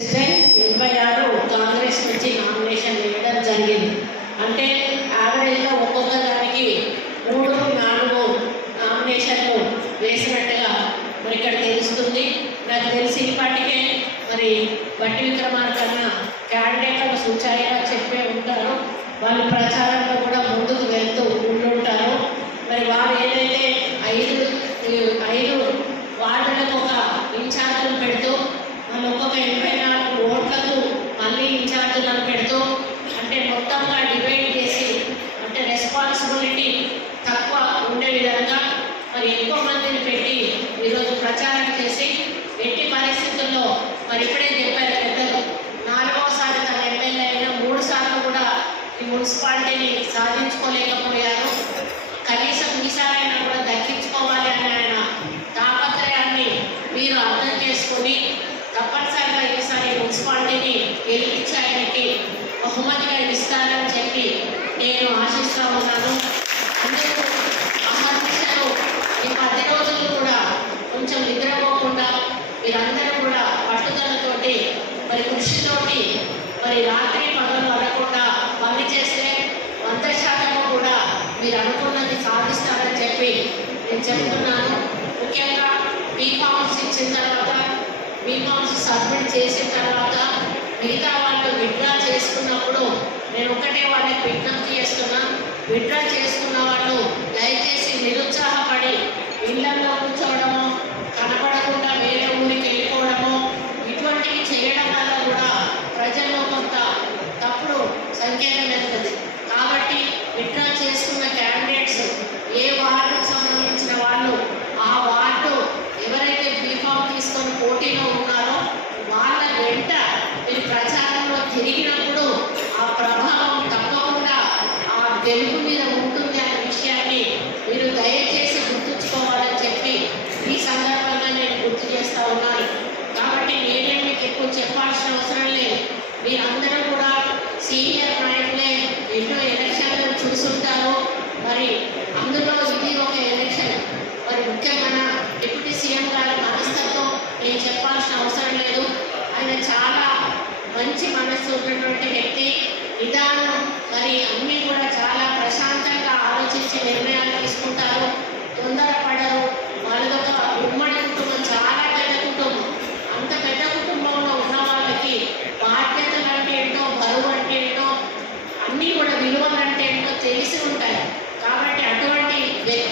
26 కాంగ్రెస్ నుంచి నామినేషన్ వేయడం జరిగింది. అంటే యావరేజ్గా ఒక్కొక్క దానికి 3-4 నామినేషన్లు వేసినట్టుగా మరి ఇక్కడ తెలుస్తుంది. నాకు తెలిసి ఇప్పటికే మరి బట్టి విక్రమార్కన్న క్యాండిడేట్లకు సూచాయిగా చెప్పే ఉంటారు. వాళ్ళు ప్రచారంలో కూడా ముందుకు వెళ్తూ ఉండుంటారు. మరి వారు ఏదైతే 5 వార్డులకు ఒక ఇన్ఛార్జీలు పెడుతూ వాళ్ళు ఒక్కొక్క 84 ఓట్లకు మళ్ళీ ఇన్ఛార్జీలను పెడుతూ అంటే మొత్తంగా డిబేట్ చేసి అంటే రెస్పాన్సిబిలిటీ తక్కువ ఉండే విధంగా మరి ఎక్కువ మందిని పెట్టి ఈరోజు ప్రచారం చేసి ఎట్టి పరిస్థితుల్లో మరి ఇప్పుడే చెప్పారు పెద్దలు 4వసారి తన ఎమ్మెల్యే అయిన 3 సార్లు కూడా ఈ మున్సిపాలిటీని సాధించుకోలేకపోయారు. కనీసం ఈసారైనా కూడా దక్కించుకోవాలి అని ఆయన తాపత్రయాన్ని మీరు అర్థం చేసుకొని తప్పనిసరిగా ఈసారి మున్సిపాలిటీని గెలిపించి ఆయనకి బహుమతిగా ఇస్తారని చెప్పి నేను ఆశిస్తూ ఉన్నాను. అందుకు అహర్నిశలు ఈ 10 రోజులు కూడా కొంచెం నిద్రపోకుండా మీరందరూ కూడా పట్టుదలతోటి మరి కృషితోటి మరి రాత్రి పగలు అనకుండా పని చేస్తే 100% కూడా మీరు అనుకున్నది సాధిస్తారని చెప్పి నేను చెప్తున్నాను. ముఖ్యంగా బీఫామ్స్ ఇచ్చిన తర్వాత బీఫామ్స్ సబ్మిట్ చేసిన తర్వాత మిగతా వాళ్ళు విత్డ్రా చేసుకున్నప్పుడు నేను ఒకటే వాళ్ళకి విజ్ఞప్తి చేస్తున్నా, విత్డ్రా చేసుకున్న వాళ్ళు దయచేసి నిరుత్సాహపడి ఇళ్లలో కూర్చోవడము, కనబడకుండా వేరే ఊరికి వెళ్ళిపోవడము ఇటువంటివి చేయడం వల్ల కూడా ప్రజల్లో కొంత తప్పుడు సంకేతం వెళ్తుంది. కాబట్టి విత్డ్రా చేసుకున్న క్యాండిడేట్స్ ఏ వార్డుకు సంబంధించిన వాళ్ళు ఆ వార్డు ఎవరైతే బీఫామ్ తీసుకొని పోటీలో ఉన్నారో వాళ్ళ వెంట మీరు ప్రచారంలో తిరిగినప్పుడు ఆ ప్రభావం తప్పకుండా ఆ గెలుపు మీద ఉంటుంది అనే విషయాన్ని మీరు దయచేసి గుర్తుంచుకోవాలని చెప్పి ఈ సందర్భంగా నేను గుర్తు చేస్తూ ఉన్నాను. కాబట్టి నేనే మీకు ఎక్కువ చెప్పాల్సిన అవసరం లేదు. మీరందరూ కూడా సీనియర్ నాయకులే ఎన్నో ఎలక్షన్లను చూసుంటారు. మరి అందులో ఇది ఒక ఎలక్షన్. మరి ముఖ్యంగా డిప్యూటీ సీఎం గారి మనస్తత్వం నేను చెప్పాల్సిన అవసరం లేదు. ఆయన చాలా మంచి మనస్సు ఉన్నటువంటి వ్యక్తి. నిదానం మరి అన్నీ కూడా చాలా ప్రశాంతంగా ఆలోచించి నిర్ణయాలు తీసుకుంటారు, తొందరపడరు. వాళ్ళదొక ఉమ్మడి కుటుంబం, చాలా పెద్ద కుటుంబం. అంత పెద్ద కుటుంబంలో ఉన్న వాళ్ళకి బాధ్యతలు అంటే ఏంటో, బరువు అంటే ఏంటో, అన్నీ కూడా విలువలు అంటే ఏంటో తెలిసి ఉంటాయి. కాబట్టి అటువంటి వ్యక్తి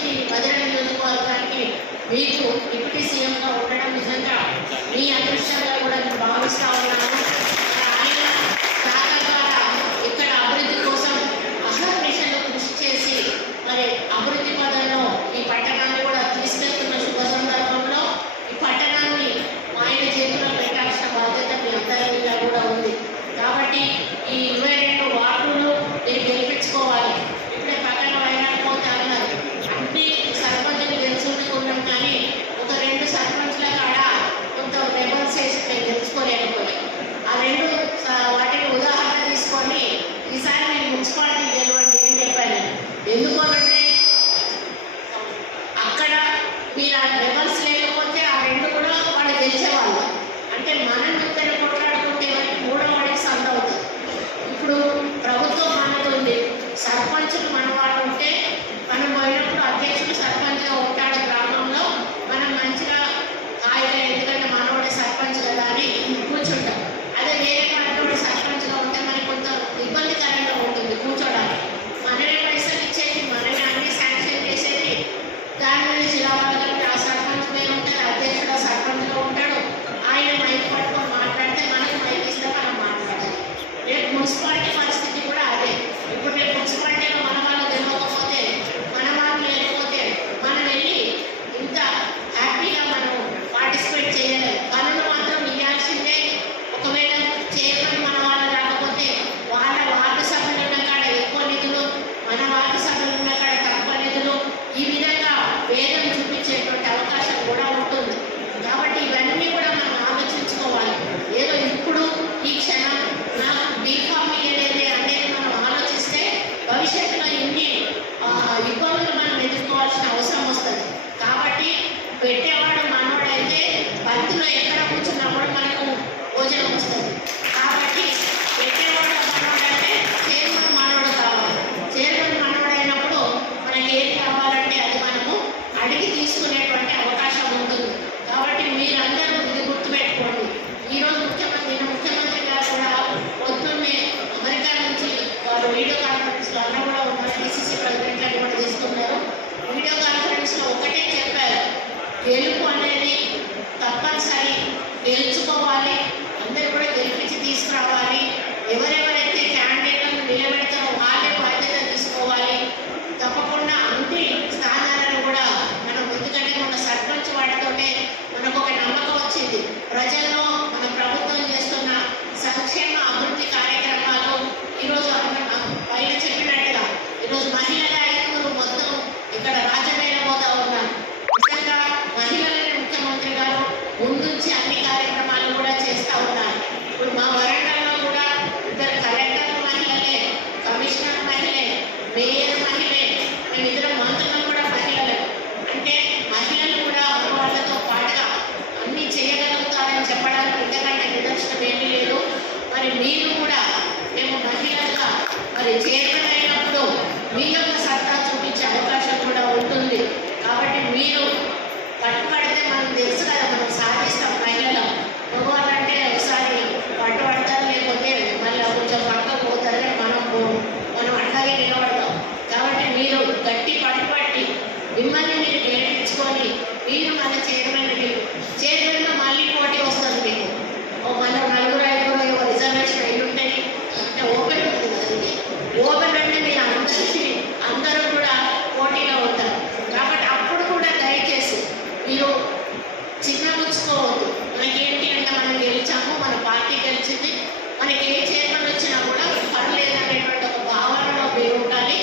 వచ్చింది. మనకి ఏ చైర్మన్ వచ్చినా కూడా పర్లేదు అనేటువంటి ఒక భావనలో మీరు ఉండాలి.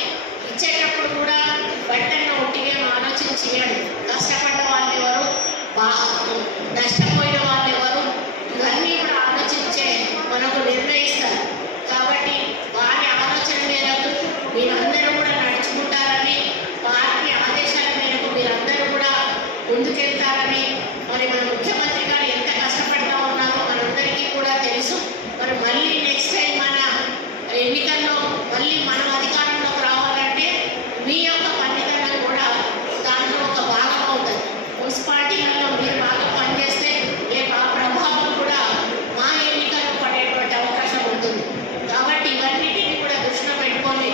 ఇచ్చేటప్పుడు కూడా వెంటనే ఒట్టిగా ఆలోచించి చేయండి. కష్టపడ్డ వాళ్ళు ఎవరు, నష్టపోయిన వాళ్ళు ఎవరు, ఇవన్నీ కూడా ఆలోచించే మనకు నిర్ణయిస్తారు. కాబట్టి వారి ఆలోచన మేరకు మీరందరూ కూడా నడుచుకుంటారని, వారి ఆదేశాల మేరకు మీరందరూ కూడా ముందుకెళ్తారని, మరి మన ముఖ్యమంత్రి గారు ఎంత కష్టపడతా ఉన్నారో మనందరికీ కూడా తెలుసు. మరి మళ్ళీ నెక్స్ట్ టైం మన ఎన్నికల్లో మళ్ళీ మనం అధికారంలోకి రావాలంటే మీ యొక్క పనితనం కూడా దాంట్లో ఒక భాగం అవుతుంది. మున్సిపాలిటీలలో మీరు బాగా పనిచేస్తే ఆ ప్రభావం కూడా మా ఎన్నికల్లో పడేటువంటి అవకాశం ఉంటుంది. కాబట్టి ఇవన్నిటిని కూడా దృష్టిలో పెట్టుకొని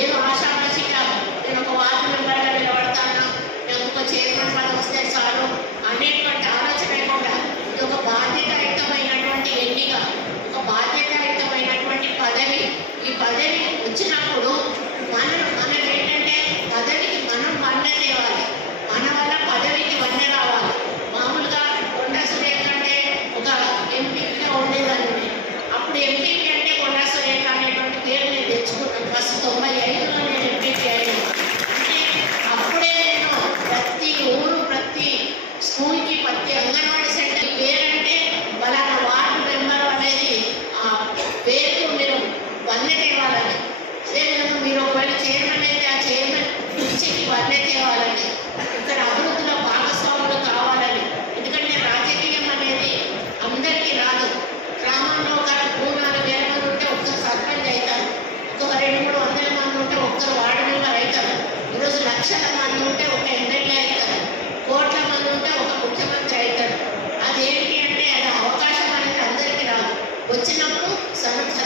ఏదో ఆశామాషిగా నేను ఒక వార్డు మెంబర్గా నిలబడతాను, నేను ఒక చైర్మన్ పదవి వస్తే చాలు అనేటువంటి ఆలోచన లేకుండా ఇది ఒక బాధ్యతాయుతమైనటువంటి ఎన్నిక, ఒక బాధ్యతాయుతమైనటువంటి పదవి. ఈ పదవి వచ్చినప్పుడు మనం ఏంటంటే పదవికి మనం వన్నె తేవాలి, మన వల్ల పదవికి వన్నె రావాలి. మామూలుగా కొండా సురేఖ అంటే ఒక ఎంపీగా ఉండేదాన్ని. అప్పుడు ఎంపీపీ అంటే కొండా సురేఖ అనేటువంటి పేరు నేను తెచ్చుకున్నాను. ఫస్ట్ 95లో నేను ఎంపీపీ అయ్యాను. అంటే అప్పుడే నేను ప్రతి ఊరు, ప్రతి స్కూల్కి, ప్రతి అంగన్వాడీ సెంటర్ పేరంటే బలానా వార్డు మెంబర్ అనేది ఆ పేరుకు మీరు వన్నె తేవాలని. అదేవిధంగా మీరు ఒకవేళ చైర్మన్ అయితే ఆ చైర్మన్ ఇచ్చేకి వన్నె తేవాలని, ఇక్కడ అభివృద్ధిలో భాగస్వాములు కావాలని. ఎందుకంటే రాజకీయం అనేది అందరికీ రాదు. గ్రామంలో ఒక 3-4 వేల మంది ఉంటే ఒక్కరు సర్పంచ్ అవుతారు, ఒక 200-300 మంది ఉంటే ఒక్కరు వార్డు మెంబర్ అవుతారు. ఈరోజు లక్షల మంది ఉంటే ఒక ఎమ్మెల్యే అవుతారు, కోట్ల మంది ఉంటే ఒక ముఖ్యమంత్రి అవుతారు. అదేంటి అంటే అది అవకాశం అనేది అందరికీ రాదు. వచ్చినప్పుడు సర్వీస్